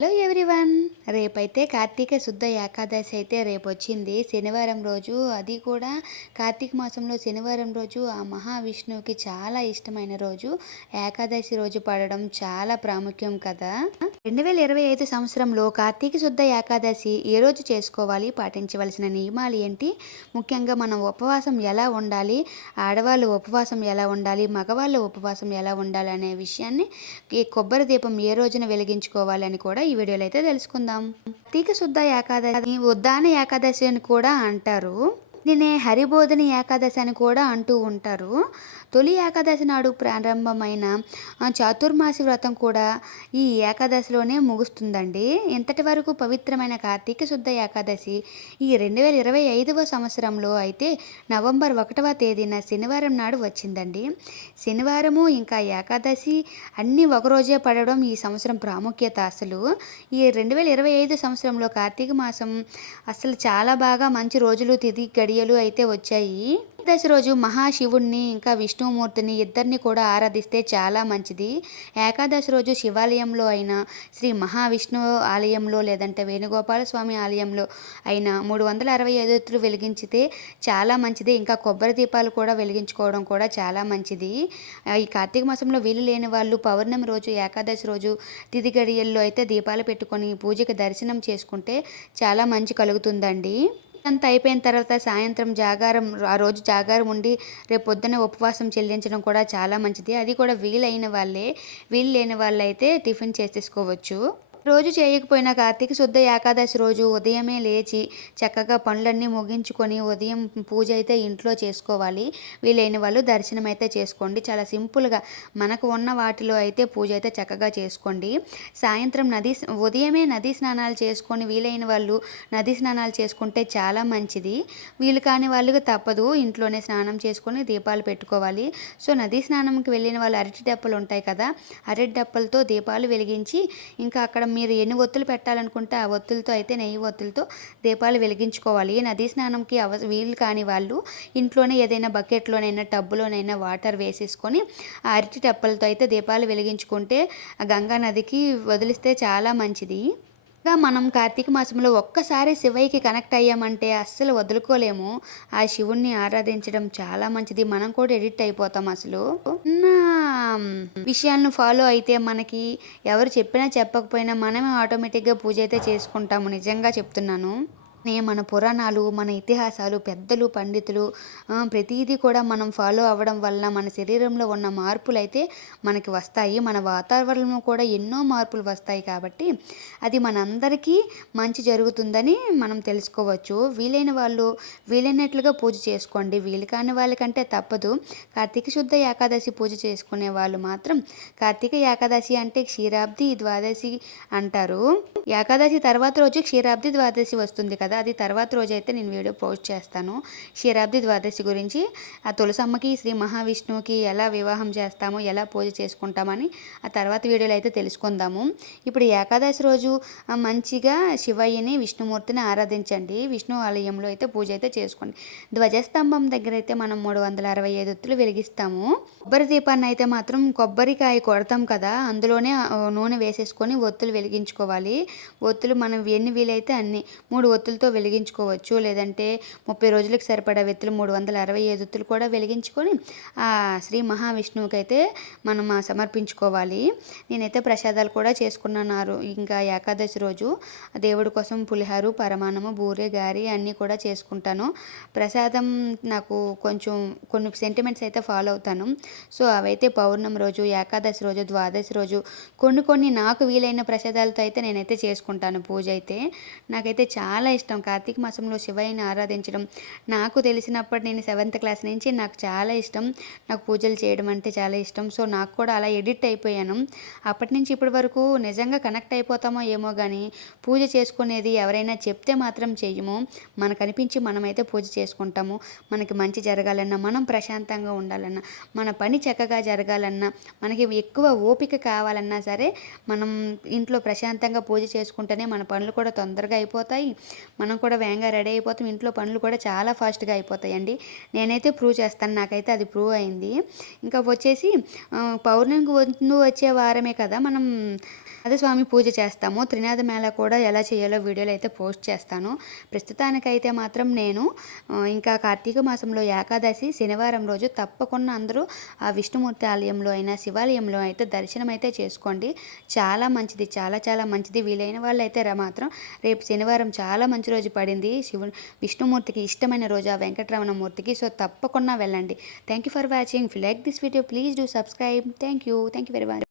Hello everyone. రేపైతే కార్తీక శుద్ధ ఏకాదశి అయితే రేపు వచ్చింది శనివారం రోజు. అది కూడా కార్తీక మాసంలో శనివారం రోజు ఆ మహావిష్ణువుకి చాలా ఇష్టమైన రోజు. ఏకాదశి రోజు పడడం చాలా ప్రాముఖ్యం కదా. 2025 సంవత్సరంలో కార్తీక శుద్ధ ఏకాదశి ఏ రోజు చేసుకోవాలి, పాటించవలసిన నియమాలు ఏంటి, ముఖ్యంగా మనం ఉపవాసం ఎలా ఉండాలి, ఆడవాళ్ళు ఉపవాసం ఎలా ఉండాలి, మగవాళ్ళు ఉపవాసం ఎలా ఉండాలి అనే విషయాన్ని, ఈ కొబ్బరి దీపం ఏ రోజున వెలిగించుకోవాలని కూడా ఈ వీడియోలో అయితే తెలుసుకుందాం. కార్తీక శుద్ధ ఏకాదశి ఉద్దాన ఏకాదశి అని కూడా అంటారు. దీన్ని హరిబోధిని ఏకాదశి అని కూడా అంటూ ఉంటారు. తొలి ఏకాదశి నాడు ప్రారంభమైన చాతుర్మాసి వ్రతం కూడా ఈ ఏకాదశిలోనే ముగుస్తుందండి. ఇంతటి వరకు పవిత్రమైన కార్తీక శుద్ధ ఏకాదశి ఈ 2025వ సంవత్సరంలో అయితే నవంబర్ 1వ తేదీన శనివారం నాడు వచ్చిందండి. శనివారము ఇంకా ఏకాదశి అన్నీ ఒకరోజే పడడం ఈ సంవత్సరం ప్రాముఖ్యత. అసలు ఈ 2025 సంవత్సరంలో కార్తీక మాసం అసలు చాలా బాగా మంచి రోజులు, తిథి గడియలు అయితే వచ్చాయి. ఏకాదశి రోజు మహాశివుణ్ణి ఇంకా విష్ణుమూర్తిని ఇద్దరిని కూడా ఆరాధిస్తే చాలా మంచిది. ఏకాదశి రోజు శివాలయంలో అయినా, శ్రీ మహావిష్ణు ఆలయంలో లేదంటే వేణుగోపాల స్వామి ఆలయంలో అయినా 365 ఒత్తులు వెలిగించితే చాలా మంచిది. ఇంకా కొబ్బరి దీపాలు కూడా వెలిగించుకోవడం కూడా చాలా మంచిది. ఈ కార్తీక మాసంలో వీలు లేని వాళ్ళు పౌర్ణమి రోజు, ఏకాదశి రోజు తిథి గడియల్లో అయితే దీపాలు పెట్టుకొని పూజకి దర్శనం చేసుకుంటే చాలా మంచి కలుగుతుందండి. అంతా అయిపోయిన తర్వాత సాయంత్రం జాగారం, ఆ రోజు జాగారం ఉండి రేపు పొద్దున్న ఉపవాసం చెల్లించడం కూడా చాలా మంచిది. అది కూడా వీలైన వాళ్ళే, వీలు లేని వాళ్ళైతే టిఫిన్ చేసేసుకోవచ్చు. రోజు చేయకపోయినా కార్తీక శుద్ధ ఏకాదశి రోజు ఉదయమే లేచి చక్కగా పనులన్నీ ముగించుకొని ఉదయం పూజ అయితే ఇంట్లో చేసుకోవాలి. వీలైన వాళ్ళు దర్శనం అయితే చేసుకోండి. చాలా సింపుల్గా మనకు ఉన్న వాటిలో అయితే పూజ అయితే చక్కగా చేసుకోండి. సాయంత్రం ఉదయమే నదీ స్నానాలు చేసుకొని వీలైన వాళ్ళు నదీ స్నానాలు చేసుకుంటే చాలా మంచిది. వీలు కాని వాళ్ళకి తప్పదు, ఇంట్లోనే స్నానం చేసుకొని దీపాలు పెట్టుకోవాలి. సో నదీ స్నానంకి వెళ్ళిన వాళ్ళు అరటి డప్పలు ఉంటాయి కదా, అరటి డప్పలతో దీపాలు వెలిగించి ఇంకా అక్కడ మీరు ఎన్ని ఒత్తులు పెట్టాలనుకుంటే ఆ ఒత్తులతో అయితే నెయ్యి ఒత్తులతో దీపాలు వెలిగించుకోవాలి. నదీ స్నానంకి వీలు కాని వాళ్ళు ఇంట్లోనే ఏదైనా బకెట్లోనైనా టబ్బులోనైనా వాటర్ వేసేసుకొని ఆ అరటి టప్పలతో అయితే దీపాలు వెలిగించుకుంటే ఆ గంగా నదికి వదిలిస్తే చాలా మంచిది. ఇంకా మనం కార్తీక మాసంలో ఒక్కసారి శివయ్యకి కనెక్ట్ అయ్యామంటే అస్సలు వదులుకోలేము. ఆ శివుణ్ణి ఆరాధించడం చాలా మంచిది. మనం కూడా ఎడిక్ట్ అయిపోతాం. అసలు నా విషయాలను ఫాలో అయితే మనకి ఎవరు చెప్పినా చెప్పకపోయినా మనమే ఆటోమేటిక్గా పూజ అయితే చేసుకుంటాము. నిజంగా చెప్తున్నాను. మన పురాణాలు, మన ఇతిహాసాలు, పెద్దలు, పండితులు ప్రతిదీ కూడా మనం ఫాలో అవ్వడం వల్ల మన శరీరంలో ఉన్న మార్పులు అయితే మనకి వస్తాయి. మన వాతావరణంలో కూడా ఎన్నో మార్పులు వస్తాయి. కాబట్టి అది మనందరికీ మంచి జరుగుతుందని మనం తెలుసుకోవచ్చు. వీలైన వాళ్ళు వీలైనట్లుగా పూజ చేసుకోండి. వీలు కాని వాళ్ళకంటే తప్పదు. కార్తీక శుద్ధ ఏకాదశి పూజ చేసుకునే వాళ్ళు మాత్రం కార్తీక ఏకాదశి అంటే క్షీరాబ్ది ద్వాదశి అంటారు. ఏకాదశి తర్వాత రోజు క్షీరాబ్ది ద్వాదశి వస్తుంది కదా, అది తర్వాత రోజు అయితే నేను వీడియో పోస్ట్ చేస్తాను క్షీరాబ్ది ద్వాదశి గురించి. ఆ తులసమ్మకి శ్రీ మహావిష్ణువుకి ఎలా వివాహం చేస్తామో, ఎలా పూజ చేసుకుంటామని ఆ తర్వాత వీడియోలో అయితే తెలుసుకుందాము. ఇప్పుడు ఏకాదశి రోజు మంచిగా శివయ్యని, విష్ణుమూర్తిని ఆరాధించండి. విష్ణు ఆలయంలో అయితే పూజ అయితే చేసుకోండి. ధ్వజస్తంభం దగ్గర అయితే మనం 365 ఒత్తులు వెలిగిస్తాము. కొబ్బరి దీపాన్ని అయితే మాత్రం కొబ్బరికాయ కొడతాం కదా, అందులోనే నూనె వేసేసుకొని ఒత్తులు వెలిగించుకోవాలి. ఒత్తులు మనం ఎన్ని వీలైతే అన్ని 3 ఒత్తులతో వెలిగించుకోవచ్చు. లేదంటే 30 రోజులకు సరిపడా వెత్తులు 365 ఒత్తులు కూడా వెలిగించుకొని ఆ శ్రీ మహావిష్ణువుకి అయితే మనం సమర్పించుకోవాలి. నేనైతే ప్రసాదాలు కూడా చేసుకున్నాను. ఇంకా ఏకాదశి రోజు దేవుడి కోసం పులిహారు, పరమాన్నము, బూరె, గారి అన్నీ కూడా చేసుకుంటాను. ప్రసాదం నాకు కొంచెం కొన్ని సెంటిమెంట్స్ అయితే ఫాలో అవుతాను. సో అవైతే పౌర్ణమి రోజు, ఏకాదశి రోజు, ద్వాదశి రోజు కొన్ని నాకు వీలైన ప్రసాదాలతో అయితే నేనైతే చేసుకుంటాను పూజ అయితే. నాకైతే చాలా ఇష్టం కార్తీక మాసంలో శివయ్యని ఆరాధించడం. నాకు తెలిసినప్పటి నేను 7th క్లాస్ నుంచి నాకు చాలా ఇష్టం. నాకు పూజలు చేయడం అంటే చాలా ఇష్టం. సో నాకు కూడా అలా ఎడిక్ట్ అయిపోయాను. అప్పటి నుంచి ఇప్పటి వరకు నిజంగా కనెక్ట్ అయిపోతామో ఏమో కానీ పూజ చేసుకునేది ఎవరైనా చెప్తే మాత్రం చెయ్యము. మనకు అనిపించి మనమైతే పూజ చేసుకుంటాము. మనకి మంచి జరగాలన్నా, మనం ప్రశాంతంగా ఉండాలన్నా, మన పని చక్కగా జరగాలన్నా, మనకి ఎక్కువ ఓపిక కావాలన్నా సరే మనం ఇంట్లో ప్రశాంతంగా పూజ చేసుకుంటేనే మన పనులు కూడా తొందరగా అయిపోతాయి. మనం కూడా వేగంగా రెడీ అయిపోతాం. ఇంట్లో పనులు కూడా చాలా ఫాస్ట్గా అయిపోతాయండి. నేనైతే ప్రూవ్ చేస్తాను. నాకైతే అది ప్రూవ్ అయింది. ఇంకా వచ్చేసి పౌర్ణమికి ముందు వచ్చే వారమే కదా మనం స్వామి పూజ చేస్తాము. త్రినాథ మేళ కూడా ఎలా చేయాలో వీడియోలో అయితే పోస్ట్ చేస్తాను. ప్రస్తుతానికైతే మాత్రం నేను ఇంకా కార్తీక మాసంలో ఏకాదశి శనివారం రోజు తప్పకుండా అందరూ ఆ విష్ణుమూర్తి ఆలయంలో అయినా శివాలయంలో అయితే దర్శనం అయితే చేసుకోండి. చాలా మంచిది, చాలా చాలా మంచిది. వీలైన వాళ్ళైతే మాత్రం రేపు శనివారం చాలా మంచి రోజు పడింది. విష్ణుమూర్తికి ఇష్టమైన రోజు ఆ వెంకటరమణ మూర్తికి. సో తప్పకుండా వెళ్ళండి. Thank you for watching. If you like this video please do subscribe. Thank you very much.